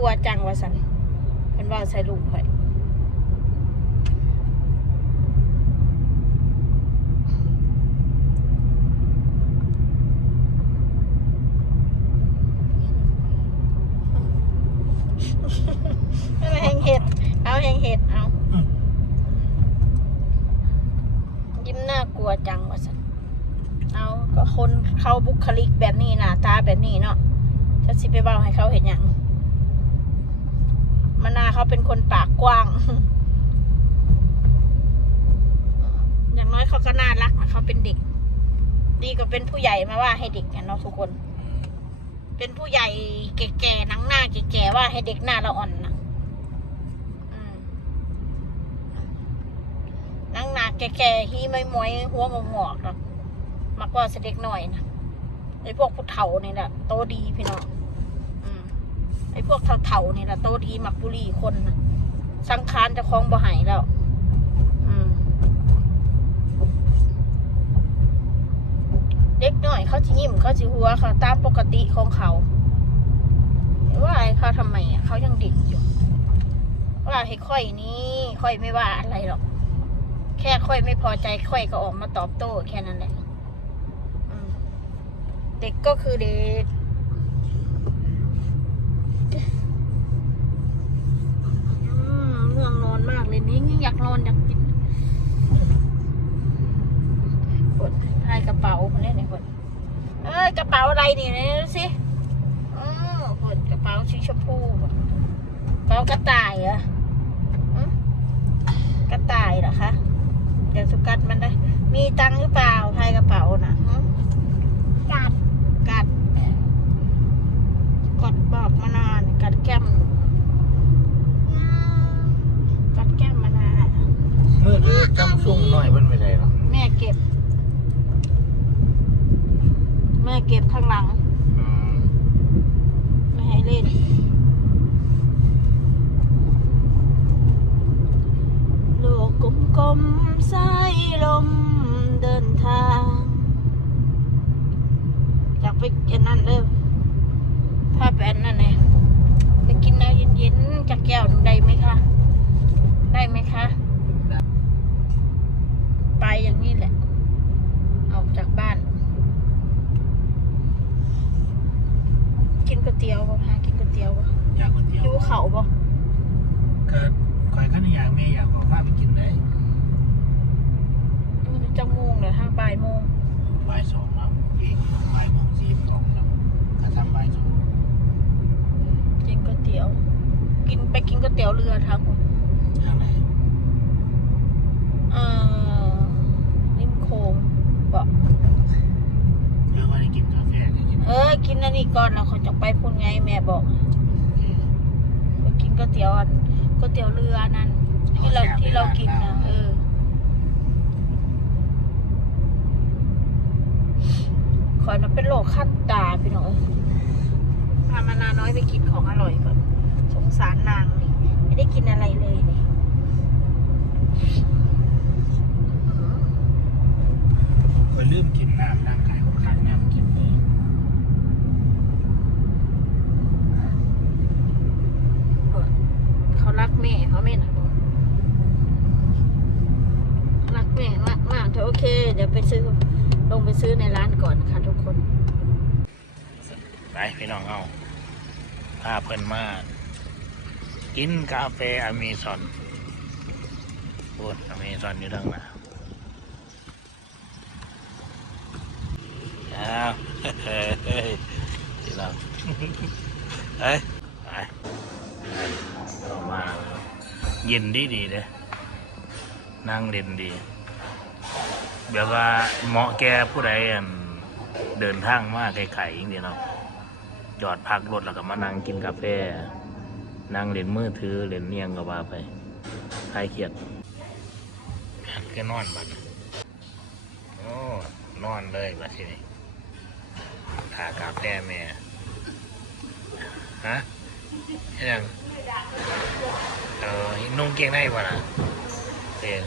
ลัวจังว่าสันเพิ่นว่าใส่ลูกข่อยเอาแหงเห็ด เอาแหงเห็ด เอายิ้มน่ากลัวจังว่าสันเอาก็คนเขาบุคลิกแบบนี้หน้าตาแบบนี้เนาะจะสิไปเบ้าให้เขาเห็นอย่าง เขาเป็นคนปากกว้าง อย่างน้อยเขาก็น่ารักนะเขาเป็นเด็ก ดีกว่าเป็นผู้ใหญ่มาว่าให้เด็กกันเนาะทุกคน เป็นผู้ใหญ่แก่ๆหนังหน้าแก่ๆว่าให้เด็กหน้าละอ่อนนะนั่งหนาแก่ๆฮีไม่มวยหัวงอกๆหรอกมักว่าเสด็กหน่อยนะไอ้พวกผู้เฒ่านี่แหละโตดีพี่น้อง ไอ้พวกเฒ่าๆนี่แหละโตดีมักบุรีคนนะสังขารจะคล้องบ่หายแล้วเด็กหน่อยเขาจะยิ้มเขาจะหัวเขาตามปกติของเขาว่าไอ้เขาทำไมอะเขายังเด็กอยู่ ว่าให้ค่อยนี้ค่อยไม่ว่าอะไรหรอก แค่ค่อยไม่พอใจค่อยก็ออกมาตอบโต้แค่นั้นแหละเด็กก็คือเด็กอืม ง่วงนอนมากเลยนี่อยากนอนอยากกินกดพายกระเป๋าคนนี้เนี่ยคนเอ้ยกระเป๋าอะไรนี่นี่ยดูสิอืมกดกระเป๋าสีชมพูกดกระเป๋ากระต่ายเหรออืมกระต่ายเหรอคะเดี๋ยวสุกัดมันได้ มีตังหรือเปล่าพายกระเป๋าน่ะหึ กัด กัด กดบอกมานานกัดแก้ม กัดแก้มมานาน เมื่อดื้อจำซุ่งหน่อยมันไม่ได้หรอก แม่เก็บ แม่เก็บข้างหลัง อืม ไม่ให้เล่น โลกกลมกลมๆ สายลมเดินทางอยากไปกินนั่นเลยพาไปนนั่นเลยไปกินน้ำเย็นๆจากแก้วได้ไหมคะ ได้ไหมคะ ไปอย่างนี้แหละ ออกจากบ้าน กินก๋วยเตี๋ยวป่ะพากินก๋วยเตี๋ยวป่ะ อยากก๋วยเตี๋ยว หิวเข่าป่ะ เกิดคอยขันอยากแม่อยากขอพาไปกินได้ มันจะโมงเลยห้าบ่ายโมง บ่ายสองแล้วอีกบ่ายโมงสี่สองแล้วก็ทำบ่ายสอง กินก๋วยเตี๋ยว กินไปกินก๋วยเตี๋ยวเรือทางคุณทางไหนเอ่อริมโค้งบอกเดี๋ยวว่าได้กินกาแฟได้กินเออ กินอันนี้ก่อนแล้วเขาจะไปพูดไงแม่บอกไปกินก๋วยเตี๋ยวอันก๋วยเตี๋ยวเรือนั่นที่เราที่เรากินนะเออ ขอยนะเป็นโรคขั้นตาพี่น้องเอ้ยพามานาน้อยไปกินของอร่อยก่อนส งสารนางนี่ไม่ได้กินอะไรเลยนี่คอยลืมกินน้ำร่างกายของขันน้ำกินเลยเขารักแม่เขาไม่นะรักแม่มากมากเธอโอเค เดี๋ยวไปซื้อลงไปซื้อในร้านก่อนค่ะทุกคน ไปพี่น้องเอาพาเพิ่นมา กินกาแฟอเมซอนพูดอเมซอนอยู่ดังหนะอ้าวเฮ้ยพี่น้องเฮ้ยไปเอามาเย็นดีดีเลยนั่งเล่นดี แบบว่าเหมาะแก่ผู้ใดเดินทางมาไกลๆอย่างเดียวเนาะจอดพักรถแล้วก็มานั่งกินกาแฟ นั่งเล่นมือถือเล่นเนียงก็ว่าไปคลายเครียดแม่นก็นอนบัดโอ้นอนเลยบัดทีนี้ทากาแฟแม่ฮะยังเออนุ่งเกงในป่ะนะเออ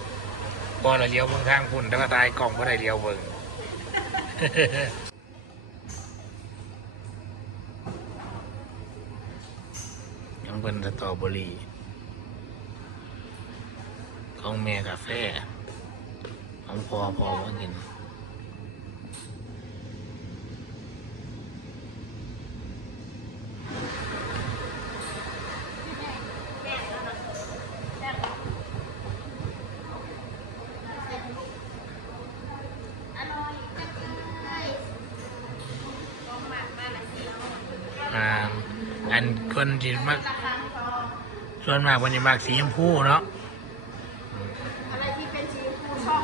พอเราเลี้ยวเบิ่งทางพุ่นแต่ว่าตายกล่องก็ได้เลี้ยวเบิ่ง เพิ่นสตรอเบอรี่ของแม่กาแฟของพอพอว่ากินอันคนที่มัก ส่วนมากวันนี้มากสีชมพูเนาะอะไรที่เป็นสีฟูช่อง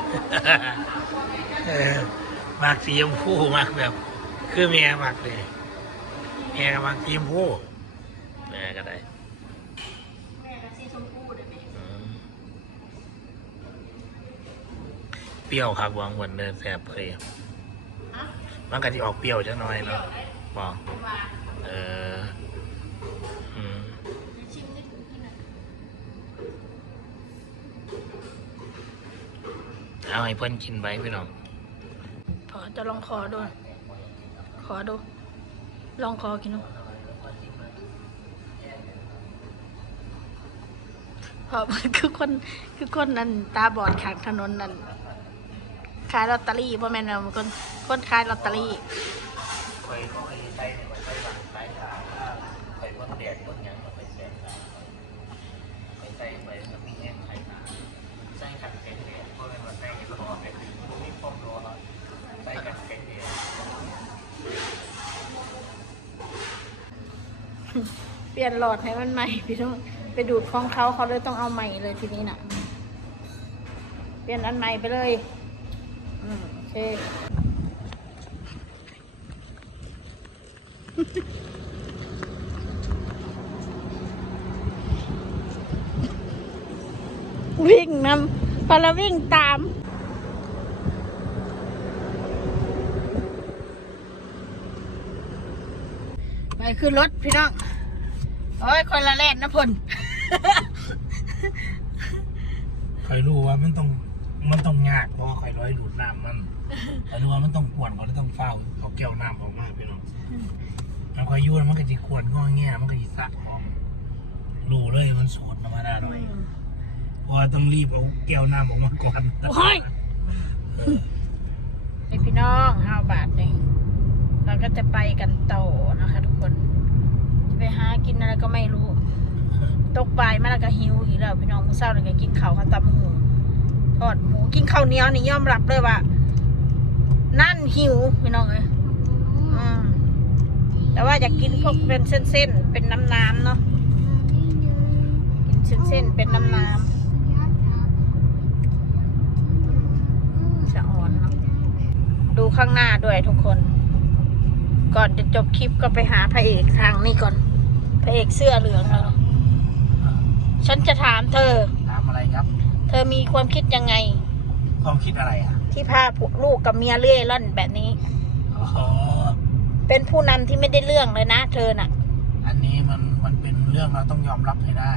เออมากสีชมพูมากแบบ คือเมียมากเลยเมียก็มากสีชมพูแม่ก็ได้แม่กับสีชมพูเดี๋ยวแม่อืมเปรี้ยวครับวางวันเดินแสบเลยอะมันก็จะออกเปรี้ยวจังหน่อยเนาะบอก เอาให้เพื่อนกินไว้พี่น้องพอจะลองคอดูขอดู ลองคอกินดูพอมันคือคนคือคนนั่นตาบอดขางถนนนั่นขายลอตเตอรี่พ่อแม่นเอาคนคนขายลอตเตอรี่ เคยก็เคยใช้ในวันใช้บังใช้ขาเคยพ่นแดดพ่นหยังเราไปแสบตาไปใส่ไปแล้วมีแห้งไข่ตาใส่ขัดแข็งแดดก็เลยมาใส่ในคอเนี่ยมีป้อมรอแล้วใส่ขัดแข็งแดด เป ลี่ยนหลอดให้มันใหม่พี่น้องไปดูดของเขาเขาเลยต้องเอาใหม่เลยทีนี้น่ะ เปลี่ยนอันใหม่ไปเลย อืมโอเควิ่งนำพอเราวิ่งตามไปขึ้นรถพี่น้อง โอ้ยคนละแล่นนะพลคอยรู้ว่ามันต้องมันต้องยากเพราะว่าคอยร้อยดูดน้ำมันคอยรู้ว่ามันต้องกวนก่อนแล้วต้องเฝ้าเอาแก้วน้ำออกมาพี่น้องแล้วคอยยุ่นมันก็จะขวนง้อแง่มันก็จะสะออกรู้เลยมันสดมาได้หน่อยเพราะว่าต้องรีบเอาแก้วน้ำออกมาก่อนโอ้ยไอพี่น้องห้าบาทเองเราก็จะไปกันต่อนะคะทุกคนจะ ไปหากินอะไรก็ไม่รู้ ตกบ่ายมาแล้วก็หิวอีกแล้วพี่น้องมื้อเช้าเลยก็กินข้าวข้าวตำหมูทอดหมูกินข้าวเหนียวนี่ยอมรับเลยว่านั่นหิวพี่น้องเอ้ยอืมแต่ว่าอยากกินพวกเป็นเส้นๆเป็นน้ำๆเนาะกินเส้นๆเป็นน้ำน้ำจะอ่อนเนาะดูข้างหน้าด้วยทุกคน ก่อนจะจบคลิปก็ไปหาพระเอกทางนี้ก่อน พระเอกเสื้อเหลืองแล้วเนาะฉันจะถามเธอ ถามอะไรครับ เธอมีความคิดยังไง ความคิดอะไรอะ ที่พาลูกกับเมียเลื่อยล่อนแบบนี้อ๋อเป็นผู้นำที่ไม่ได้เรื่องเลยนะเธอน่ะ อันนี้มันมันเป็นเรื่องเราต้องยอมรับให้ได้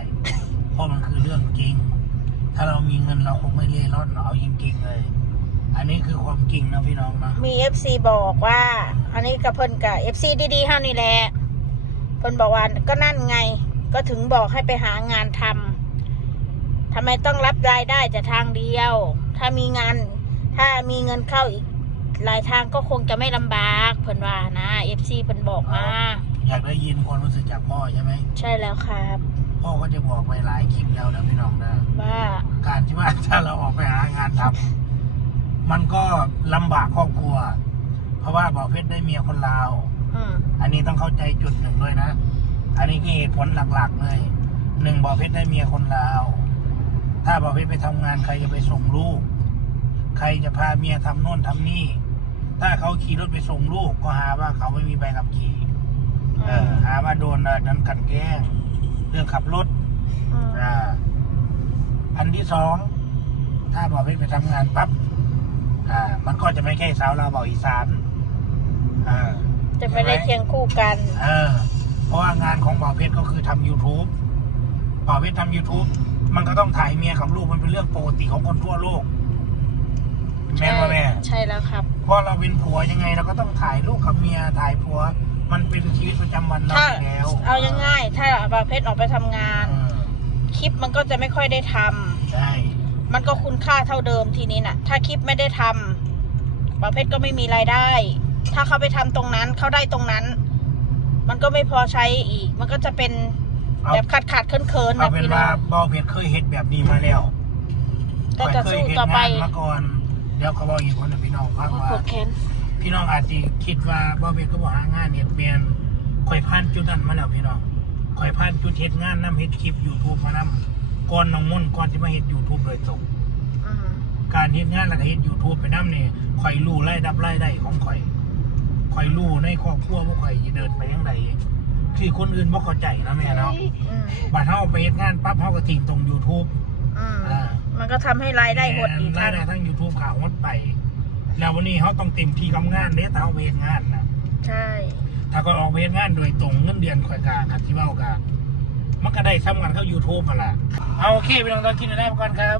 เพราะมันคือเรื่องจริง ถ้าเรามีเงินเราคงไม่เล่ร่อนเราเอาจริงๆเลย อันนี้คือความจริงนะพี่น้องนะ มีเอฟซีบอกว่า อันนี้กับเพิ่นกับเอฟซีดีๆเท่านี่แหละ เพิ่นบอกว่าก็นั่นไง ก็ถึงบอกให้ไปหางานทำทำไมต้องรับรายได้แต่ทางเดียว ถ้ามีงาน ถ้ามีเงินเข้าอีกหลายทางก็คงจะไม่ลำบากเพิ่นว่านะเอฟซีเพิ่นบอกมาอยากได้ยินความรู้สึกจากพ่อใช่ไหมใช่แล้วครับ พ่อก็จะบอกไปหลายคลิปแล้วนะพี่น้องนะว่าการที่ว่าถ้าเราออกไปหางานทำมันก็ลำบากครอบครัว เพราะว่าบ่อเพชรได้เมียคนลาว อืมอันนี้ต้องเข้าใจจุดหนึ่งด้วยนะ อันนี้คือเหตุผลหลักๆเลยหนึ่งบ่อเพชรได้เมียคนลาว ถ้าบ่อเพชรไปทำงานใครจะไปส่งลูก ใครจะพาเมียทำโน่นทำนี่ ถ้าเขาขี่รถไปส่งลูกก็หาว่าเขาไม่มีใบขับขี่เออหาว่าโดนเอ่อนั้นกลันแกล้งเรื่องขับรถอืมอ่าอันที่สองถ้าบ่อเพชรไปทำงานปั๊บอ่ามันก็จะไม่ใช่สาวลาวบ่าวอีสานอ่า จะไม่ได้เคียงคู่กัน เออ เพราะว่างานของบ่าวเพชรก็คือทำ YouTube บ่าวเพชรทำ YouTube มันก็ต้องถ่ายเมียกับลูกมันเป็นเรื่องปกติของคนทั่วโลกแม่นป่ะแม่ใช่แล้วครับเพราะเราเป็นผัวยังไงเราก็ต้องถ่ายลูกกับเมียถ่ายผัว มันเป็นชีวิตประจำวันเราถ้าอยู่แล้วเอายังง่าย ถ้าบาวเพชรออกไปทำงาน เออคลิปมันก็จะไม่ค่อยได้ทำใช่มันก็คุณค่าเท่าเดิมทีนี้น่ะ ถ้าคลิปไม่ได้ทำบาวเพชรก็ไม่มีรายได้ ถ้าเขาไปทำตรงนั้นเขาได้ตรงนั้น มันก็ไม่พอใช้อีก มันก็จะเป็นเอาแบบขาดขาดเคินเคินๆเอานะเป็นพี่น้ว่าองบอเพชรเคยเห็นแบบนี้มาแล้วก็จะเคยสู้เห็นต่อไปงานมาก่อนเดี๋ยวเขาบอกอีกคนนะพี่น้องฟังโอ้ยว่าปวดแขนพี่น้องอาจจะคิดว่าบอเพชรก็บอกหางานเนี่ยเปลี่ยนข่อยผ่านจุดนั้นมาแล้วพี่น้องข่อยผ่านจุดเฮ็ดงานนํเฮ็ดคลิป YouTube มานํก่อนน้องมุ่นก่อนที่มาเฮ็ด YouTube โดยตรงอืมการเฮ็ดงานแล้วก็เฮ็ด YouTube ไปนำนี่ข่อยรู้รายรับรายได้ของข่อย ข่อยรู้ในครอบครัวว่าข่อยจะเดินไปจังไดที่คนอื่นบ่เข้าใจนะแม่เนาะอืมบัดเฮาไปเฮ็ดงานปั๊บเฮาก็ทิ้งตรง YouTube อืมอ่า มันก็ทำให้รายได้หดอีกรายได้ทั้ง YouTube ข่าวหดไป แล้ววันนี้เฮาต้องเต็มที่กับงานเด้ถ้าเฮาไปเฮ็ดงานนะใช่ ถ้าก็ออกไปเฮ็ดงานโดยตรงเงินเดือนข่อยก็อาจสิเว้าก็มันก็ได้ซ้ำกันกับ YouTube นั่นล่ะเอาโอเคพี่น้องตอนกินได้ไปก่อนครับ